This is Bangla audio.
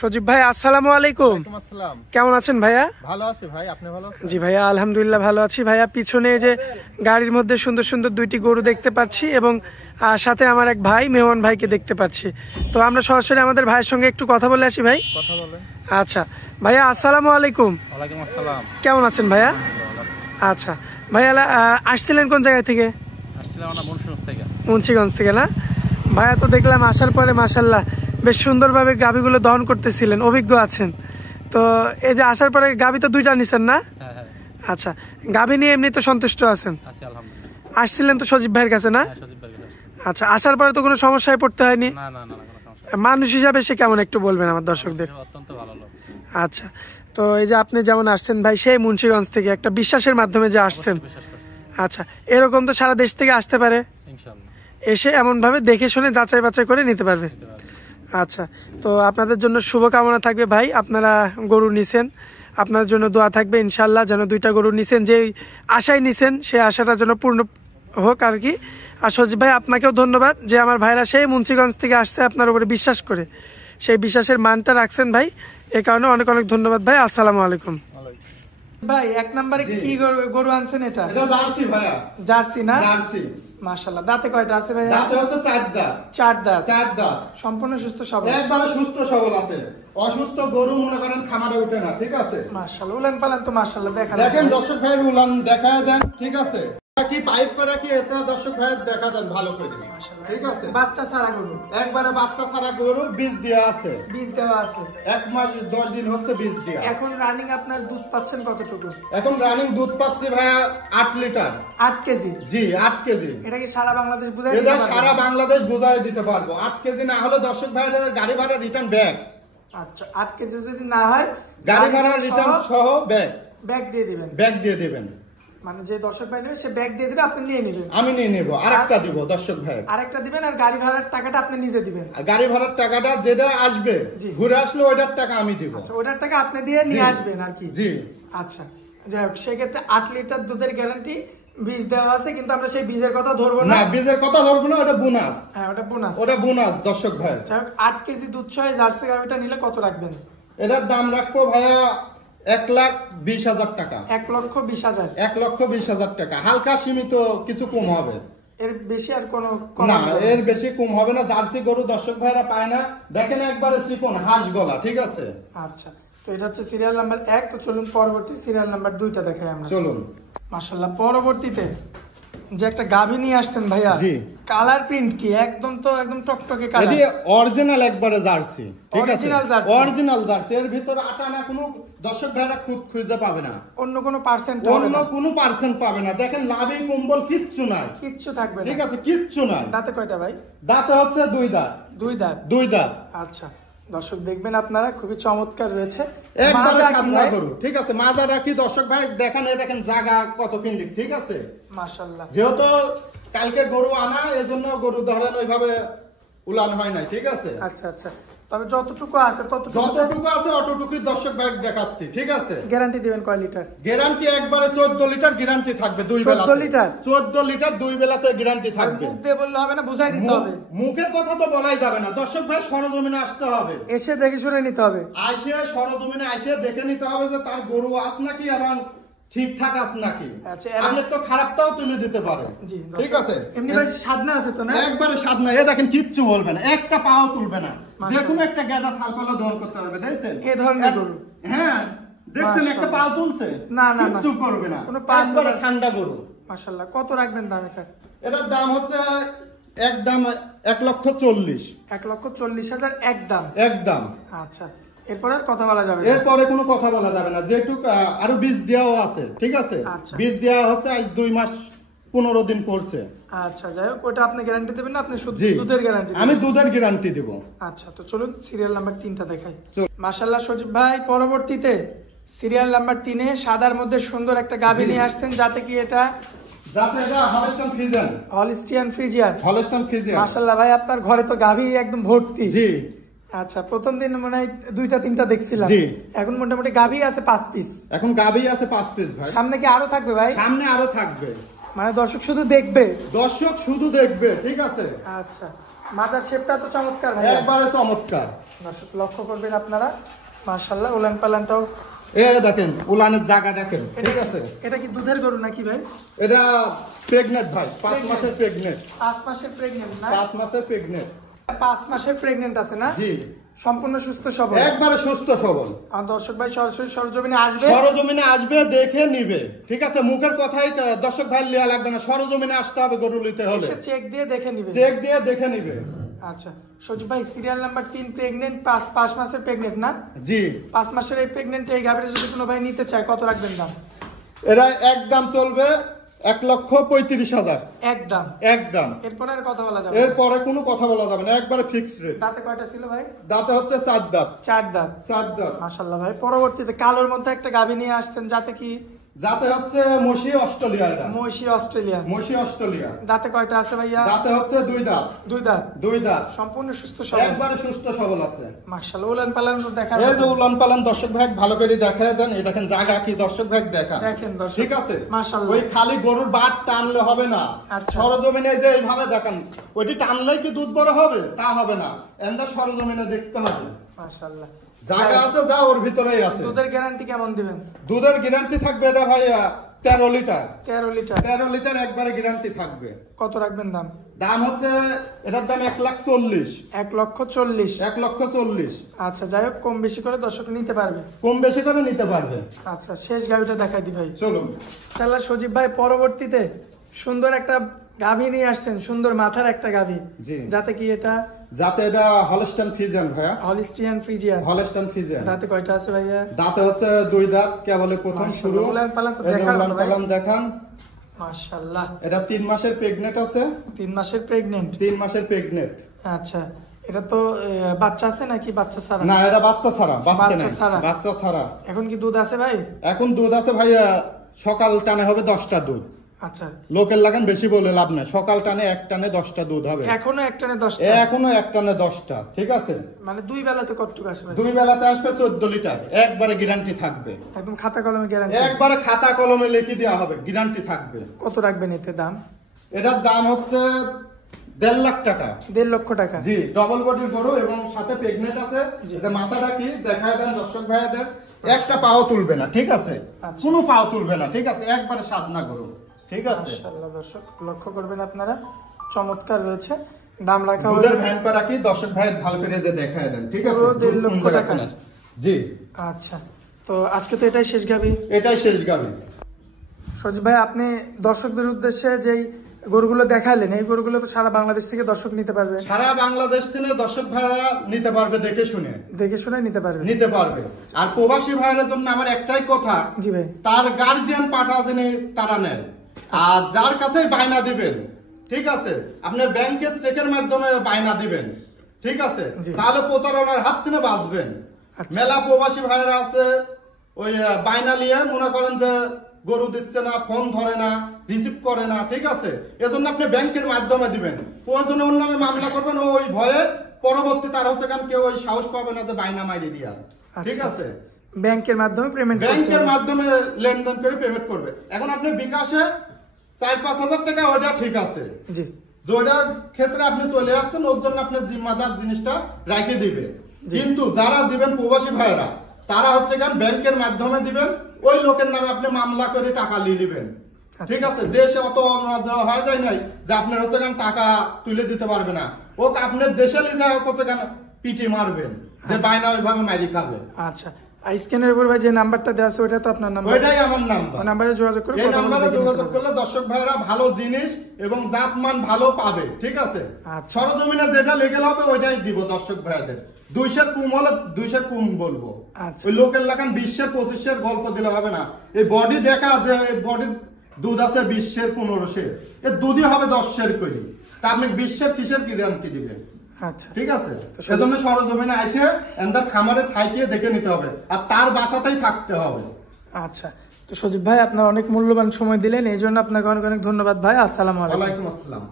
সজীব ভাই আসসালামু আলাইকুম। কেমন আছেন ভাইয়া? ভালো আছি ভাই, আপনি ভালো আছেন? জি ভাইয়া আলহামদুলিল্লাহ ভালো আছি ভাইয়া। পিছনে যে গাড়ির মধ্যে সুন্দর সুন্দর দুইটি গরু দেখতে পাচ্ছি এবং সাথে আমার এক ভাই মেহমান ভাইকে দেখতে পাচ্ছি। তো আমরা সরাসরি আমাদের ভাইয়ের সঙ্গে একটু কথা বলে আসি ভাই। কথা বলেন। আচ্ছা ভাইয়া আসসালামু আলাইকুম। ওয়ালাইকুম আসসালাম। কেমন আছেন ভাইয়া? আচ্ছা ভাইয়া আসছিলেন কোন জায়গা থেকে? আসছিলাম আমরা মুন্সিগঞ্জ থেকে না ভাইয়া? তো দেখলাম আসার পরে মাশাআল্লাহ বেশ সুন্দরভাবে গাভীগুলো দহন করতেছিলেন, অভিজ্ঞ আছেন। তো এই যে আসার পরে গাভী তো দুইটা নিছেন না? হ্যাঁ। আচ্ছা গাভী নিয়ে এমনি তো সন্তুষ্ট আছেন? আছি আলহামদুলিল্লাহ। আসছিলেন তো সজীব ভাইয়ের কাছে না? হ্যাঁ, সজীব ভাইয়ের কাছে। আচ্ছা আসার পরে তো কোনো সমস্যায় পড়তে হয়নি? না কোনো সমস্যা। মানুষ হিসাবে সে কেমন একটু বলবেন আমার দর্শকদের? অত্যন্ত ভালো লোক। আচ্ছা তো এই যে আপনি যেমন আসছেন ভাই সেই মুন্সিগঞ্জ থেকে একটা বিশ্বাসের মাধ্যমে যে আসছেন, আচ্ছা এরকম তো সারা দেশ থেকে আসতে পারে, ইনশাআল্লাহ এসে এমন ভাবে দেখে শুনে যাচাই বাছাই করে নিতে পারবে। আচ্ছা তো আপনাদের জন্য শুভকামনা থাকবে ভাই, আপনারা গরু নিছেন, আপনার জন্য দোয়া থাকবে ইনশাল্লাহ যেন দুইটা গরু নিছেন যে আশায় নিছেন সেই আশাটা যেন পূর্ণ হোক আর কি। আর সজীব ভাই আপনাকেও ধন্যবাদ যে আমার ভাইরা সেই মুন্সিগঞ্জ থেকে আসছে আপনার উপরে বিশ্বাস করে, সেই বিশ্বাসের মানটা রাখছেন ভাই, এই কারণে অনেক অনেক ধন্যবাদ ভাই। আসসালামু আলাইকুম ভাই। এক নম্বরে কি গরু আনছেন? এটা জার্সি ভাইয়া। জার্সি না? জার্সি মাশাআল্লাহ। দাঁতে কয়টা আছে ভাই? দাঁতে হচ্ছে 4 দাঁত। 4 দাঁত। 4 দাঁত। সম্পূর্ণ সুস্থ সবল? একবারে সুস্থ সবল আছে। অসুস্থ গরু মনে করেন খামারে ওঠে না, ঠিক আছে? মাশাআল্লাহ। উলান পালান তো মাশাআল্লাহ দেখেন দর্শক ভাইয়ের উলান দেখায় দেন, ঠিক আছে? কি পাইপ করে কি এটা দর্শক ভাইয়ের দেখা দেন ভালো করে, ঠিক আছে? বাচ্চা ছাড়া গরু, একবারে বাচ্চা ছাড়া গরু, বীজ দেওয়া আছে। বীজ দেওয়া আছে, 1 মাস 10 দিন হচ্ছে বীজ দেওয়া। এখন রানিং আপনার দুধ পাচ্ছেন কতটুকু? এখন রানিং দুধ পাচ্ছি ভাইয়া 8 লিটার। 8 কেজি? জি 8 কেজি। এটা কি সারা বাংলাদেশ বুঝাই দিতে পারবো? সারা বাংলাদেশ বুঝাই দিতে পারবো। 8 কেজি না হলে দর্শক ভাইদের গাড়ি ভাড়া রিটার্ন ব্যাগ। আচ্ছা 8 কেজি যদি না হয় গাড়ি ভাড়া রিটার্ন সহ ব্যাগ দিয়ে দিবেন? ব্যাগ দিয়ে দিবেন, মানে যে দর্শক ভাই নেবে সে ব্যাগ দিয়ে দিবে, আপনি নিয়ে নেবেন? আমি নিয়ে নেব, আরেকটা দিব দর্শক ভাই, আরেকটা দিবেন। আর গাড়ি ভাড়ার টাকাটা আপনি নিজে দিবেন? গাড়ি ভাড়ার টাকাটা যেটা আসবে ঘুরে আসলে ওইটার টাকা আমি দিব। আচ্ছা ওইটার টাকা আপনি দিয়ে নিয়ে আসবেন আর কি? জি। আচ্ছা যাই হোক, সেক্ষেত্রে 8 লিটার দুধের গ্যারান্টি, বীজ দেওয়া আছে, কিন্তু আমরা সেই বীজের কথা ধরবো না। বীজের কথা ধরবো না, ওটা বোনাস। হ্যাঁ ওটা বোনাস, ওটা বোনাস দর্শক ভাই। যাই হোক 8 কেজি দুধ সহ জার্সি গাভিটা নিলে কত রাখবেন? এটার দাম রাখবো ভাইয়া 1,20,000 টাকা। 1,20,000? 1,20,000 টাকা। হালকা সীমিত কিছু কম হবে, এর বেশি আর কোনো না, এর বেশি কম হবে না। জার্সি গরু দর্শক ভাইরা পায় না, দেখেন একবারে চিকন হাঁস গলা, ঠিক আছে? আচ্ছা তো এটা হচ্ছে সিরিয়াল নাম্বার 1। তো চলুন পরবর্তী সিরিয়াল নাম্বার 2টা দেখাই আমরা। চলুন। মাশাআল্লাহ পরবর্তীতে যে একটা গাভী নিয়ে আসছেন ভাইয়া, জি কালার প্রিন্ট কি একদম তো একদম টকটকে কালার, এটি অরিজিনাল একবারে জার্সি, ঠিক আছে? অরিজিনাল জার্সি, এর ভিতরে আটা না কোনো দর্শক ভাইরা খুঁজে পাবে না, অন্য কোনো পার্সেন্ট পাবে না। দেখেন লাভি কম্বল কিচ্ছু নাই, কিচ্ছু থাকবে না, ঠিক আছে? কিচ্ছু নাই। দাঁতে কয়টা ভাই? দাঁতে হচ্ছে 2 দাঁত। 2 দাঁত। আচ্ছা দর্শক দেখবেন আপনারা, খুবই চমৎকার রয়েছে, ঠিক আছে? মাজা রাখি দর্শক ভাই দেখেন, দেখেন জায়গা কত কিন্ডিক, ঠিক আছে? মাশাআল্লাহ। যেহেতু কালকে গরু আনা, এজন্য গরু ধরেন ওইভাবে উলান হয় না, ঠিক আছে? আচ্ছা আচ্ছা, তবে যতটুকু আছে অতটুকুই দর্শক ভাই দেখাচ্ছি, ঠিক আছে? গ্যারান্টি দিবেন কয় লিটার? গ্যারান্টি একবারে 14 লিটার গ্যারান্টি থাকবে 2 বেলা। 14 লিটার 2 বেলাতে গ্যারান্টি থাকবে। মুখ দিয়ে বললে হবে না, বুঝাই দিতে হবে। মুখের কথা তো বলাই যাবে না দর্শক ভাই, সরজমিনে আসতে হবে, এসে দেখে শুনে নিতে হবে, সরজমিনে এসে দেখে নিতে হবে যে তার গরু আছে নাকি এবং ঠিকঠাক আছে নাকি। আপনি তো খারাপটাও তুলে দিতে পারেন, ঠিক আছে? এমনি ভাই সাধনা আছে তো না? একবারে সাধনা। এ দেখেন কিচ্ছু বলবে না, একটা পাও তুলবে না, যে কোনো একটা গেদা ছালপালা দহন করতে পারবে, দেখছেন? এই ধরনের গরু, হ্যাঁ দেখছেন একটা পাও তুলছে, না কিচ্ছু করবে না, কোনো পা একবারে ঠান্ডা গরু। মাশাআল্লাহ। কত রাখবেন দাম এটা? এটার দাম হচ্ছে একদম 1,40,000। 1,40,000 একদম? একদম। আচ্ছা এরপরে কথা বলা যাবে? এরপরে কোনো কথা বলা যাবে না, যেটুকু আরো বীজ দেওয়া আছে, ঠিক আছে? বীজ দেওয়া হচ্ছে আজ 2 মাস 15 দিন পড়ছে। আচ্ছা যাই হোক, ওটা আপনি গ্যারান্টি দেবেন না? আপনি শুধু দুধের গ্যারান্টি? আমি দুধের গ্যারান্টি দেব। আচ্ছা তো চলুন সিরিয়াল নাম্বার 3টা দেখাই। মাশাআল্লাহ সজীব ভাই পরবর্তীতে সিরিয়াল নাম্বার 3-এ সাদার মধ্যে সুন্দর একটা গাভী নিয়ে আসছেন, যাতে কি এটা হলস্টিয়ান ফ্রিজিয়ান? মাশাআল্লাহ ভাই আপনার ঘরে তো গাভী একদম ভর্তি। জি। আচ্ছা প্রথম দিন মনে হয় 2টা 3টা দেখছিলাম, এখন মোটামুটি গাভী আছে 5 পিস। এখন গাভী আছে 5 পিস ভাই। সামনে কি আরো থাকবে ভাই? সামনে আরো থাকবে, মানে দর্শক শুধু দেখবে? দর্শক শুধু দেখবে, ঠিক আছে? আচ্ছা মাজার শেপটা তো চমৎকার ভাই, একবারে চমৎকার। দর্শক লক্ষ্য করবেন আপনারা, মাশাআল্লাহ। উলান পালানটাও দেখেন, উলানের জায়গা দেখেন, ঠিক আছে। এটা কি দুধের গরু নাকি ভাই? এটা প্রেগনেন্ট ভাই, 5 মাসের প্রেগনেন্ট। 5 মাসের প্রেগনেন্ট না? 5 মাসের প্রেগনেন্ট। 5 মাসের প্রেগনেন্ট আছে না? জি, সম্পূর্ণ সুস্থ সবল, একবারে সুস্থ সবল। আর দর্শক ভাই সরাসরি সরজমিনে আসবে, সরজমিনে আসবে, দেখে নিবে, ঠিক আছে। মুখের কথাই দর্শক ভাই লিয়া লাগবে না, সরজমিনে আসতে হবে গরু নিতে হলে। চেক দিয়ে দেখে নিবে, চেক দিয়ে দেখে নিবে। আচ্ছা সজীব ভাই, সিরিয়াল নাম্বার 3 প্রেগনেন্ট, 5 মাসের প্রেগনেন্ট না? জি, 5 মাসের এই প্রেগনেন্ট এই গাভীটা যদি কোনো ভাই নিতে চায় কত রাখবেন দাম? এরা একদম চলবে 1,35,000 একদম। একদম। এরপরে আর কথা বলা যাবে? এরপরে কোনো কথা বলা যাবে না, একবারে ফিক্সড রেট। দাঁতে কয়টা ছিল ভাই? দাঁতে হচ্ছে 4 দাঁত। 4 দাঁত। 4 দাঁত। মাশাআল্লাহ ভাই। পরবর্তীতে কালোর মধ্যে একটা গাভী নিয়ে আসছেন, যাতে কি? যাতে হচ্ছে মশি অস্ট্রেলিয়া। এটা মহিষী অস্ট্রেলিয়া। মশি অস্ট্রেলিয়া। দাঁতে কয়টা আছে ভাইয়া? দাঁতে হচ্ছে 2 দাঁত। 2 দাঁত। 2 দাঁত। সম্পূর্ণ সুস্থ সবল, একবারে সুস্থ সবল আছে। মাশাআল্লাহ। উলান পালান দেখার, এই যে উলান পালান দর্শক ভাই ভালো করে দেখায় দেন। এই দেখেন জায়গা কি দর্শক ভাই দেখা, দেখেন দর্শক, ঠিক আছে। মাশাআল্লাহ। ওই খালি গরুর বাট টানলে হবে না, আচ্ছা। সরজমিনে যে এইভাবে দেখেন, ওইটি টানলেই কি দুধ বড় হবে? তা হবে না, এন্ডা সরজমিনে দেখতে হবে। মাশাআল্লাহ। জায়গা আছে যা ওর ভিতরেই আছে। দুধের গ্যারান্টি কেমন দিবেন? দুধের গ্যারান্টি থাকবে এটা ভাই 13 লিটার। 13 লিটার। 13 লিটার একবারে গ্যারান্টি থাকবে। কত রাখবেন দাম? দাম হচ্ছে এটার দাম 1,40,000। 1,40,000। 1,40,000। আচ্ছা যাই হোক, কম বেশি করে দর্শক নিতে পারবে, কম বেশি করে নিতে পারবে। আচ্ছা শেষ গাভিটা দেখাই দি ভাই। চলুন। তাহলে সজীব ভাই পরবর্তীতে সুন্দর একটা গাভী নিয়ে আসছেন, সুন্দর মাথার একটা গাভী, জি। যাতে কি এটা? যাতে এটা হলস্টাইন ফ্রিজিয়ান ভাইয়া। Holstein Friesian. Holstein Friesian. দাঁতে কয়টা আছে ভাইয়া? দাঁতে হচ্ছে 2 দাঁত, কেবল প্রথম শুরু। উলান পালান তো এই যে দেখার উলান মতো ভাই। পালান দেখান, মাশাআল্লাহ। এটা 3 মাসের প্রেগনেন্ট আছে। 3 মাসের প্রেগনেন্ট। 3 মাসের প্রেগনেন্ট। আচ্ছা, এটা তো বাচ্চা আছে নাকি বাচ্চা ছাড়া? না, এটা বাচ্চা ছাড়া। বাচ্চা বাচ্চা না, ছাড়া। বাচ্চা ছাড়া। এখন কি দুধ আছে ভাই? এখন দুধ আছে ভাইয়া, সকাল টানে হবে 10টা দুধ। আচ্ছা, লোকের লাগান বেশি বলে লাভ নাই, সকাল টানে এক টানে 10টা দুধ হবে। এখনো এক টানে 10টা? এখনো এক টানে 10টা, ঠিক আছে। মানে 2 বেলাতে কতটুকু আসবে? 2 বেলাতে আসবে 14 লিটার, একবারে গ্যারান্টি থাকবে। একদম খাতা কলমে গ্যারান্টি? একবারে খাতা কলমে লিখে দেওয়া হবে, গ্যারান্টি থাকবে। কত রাখবেন এতে দাম? এটার দাম হচ্ছে 1.5 লাখ টাকা। 1.5 লক্ষ টাকা? জি, ডবল বডির গরু এবং সাথে প্রেগনেন্ট আছে। জি। এটা মাথাটা কি দেখায় দেন দর্শক ভাইয়াদের, একটা পাও তুলবে না, ঠিক আছে। আচ্ছা। কোনো পাও তুলবে না, ঠিক আছে, একবারে সাধনা গরু, ঠিক আছে। মাশাআল্লাহ দর্শক লক্ষ্য করবেন আপনারা, চমৎকার রয়েছে। দাম রাখা দুধের ভ্যান করা কি দর্শক ভাই ভালো করে যে দেখায় দেন, ঠিক আছে। 1.5 লক্ষ টাকা? জি। আচ্ছা, তো আজকে তো এটাই শেষ গাভী? এটাই শেষ গাভী। সজীব ভাই, আপনি দর্শকদের উদ্দেশ্যে যেই গরুগুলো দেখালেন, এই গরুগুলো তো সারা বাংলাদেশ থেকে দর্শক নিতে পারবে? সারা বাংলাদেশ থেকে দর্শক ভাইরা নিতে পারবে, দেখে শুনে নিতে পারবে। আর প্রবাসী ভাইয়ের জন্য আমার একটাই কথা, জি ভাই, তার গার্জিয়ান পাঠা যিনি তারা নেন, আর যার কাছেই বায়না দিবেন, ঠিক আছে, আপনি ব্যাংকের চেকের মাধ্যমে বায়না দিবেন, ঠিক আছে, তাহলে প্রতারণার হাত থেকে বাঁচবেন। মেলা প্রবাসী ভাইয়েরা আছে, ওই বায়না নিয়ে মনে করেন যে গরু দিচ্ছে না, ফোন ধরে না, রিসিভ করে না, ঠিক আছে। এজন্য আপনি ব্যাংকের মাধ্যমে দিবেন, প্রয়োজনে ওর নামে মামলা করবেন, ওই ভয়ে পরবর্তী তার হচ্ছে কারণ কেউ ওই সাহস পাবে না যে বায়না মাইরি দিয়া, ঠিক আছে। ব্যাংকের মাধ্যমে পেমেন্ট, ব্যাংকের মাধ্যমে লেনদেন করে পেমেন্ট করবে। এখন আপনি বিকাশে 4-5 হাজার টাকা, ওটা ঠিক আছে, জি, যেটার ক্ষেত্রে আপনি চলে আসছেন, ওর জন্য আপনার জিম্মাদার জিনিসটা রেখে দিবে। কিন্তু যারা দিবেন প্রবাসী ভাইয়েরা, তারা হচ্ছে কারণ ব্যাংকের মাধ্যমে দিবেন, ওই লোকের নামে আপনি মামলা করে টাকা নিয়ে নেবেন, ঠিক আছে। দেশে অত অনাজা হয়ে যায় নাই যে আপনার হচ্ছে কারণ টাকা তুলে দিতে পারবে না, ও আপনার দেশে লিজা হচ্ছে কারণ পিটি মারবেন, যে বায়না ওইভাবে মারি খাবে। আচ্ছা, স্ক্যানের উপর ভাই যে নাম্বারটা দেওয়া আছে ওটা তো আপনার নাম্বার? ওইটাই আমার নাম্বার। ওই নাম্বারে যোগাযোগ করে, এই নাম্বারে যোগাযোগ করলে দর্শক ভাইরা ভালো জিনিস এবং জাতমান ভালো পাবে, ঠিক আছে। সরজমিনে যেটা লেগেল হবে ওইটাই দিব দর্শক ভাইদের। 200 কুম হলে 200 কুম বলবো, ওই লোকের লাগান 20-25 গল্প দিলে হবে না। এই বডি দেখা, যে এই বডির দুধ আছে 20-15, এর দুধই হবে 10 করে, তা আপনি 20 কিসের গ্যারান্টি দিবেন? আচ্ছা, ঠিক আছে। সেজন্য সরজমিনে এসে এন্দার খামারে থাইকে দেখে নিতে হবে, আর তার বাসাতেই থাকতে হবে। আচ্ছা, তো সজীব ভাই আপনার অনেক মূল্যবান সময় দিলেন, এই জন্য আপনাকে অনেক অনেক ধন্যবাদ ভাই। আসসালামু আলাইকুম। ওয়ালাইকুম আসসালাম।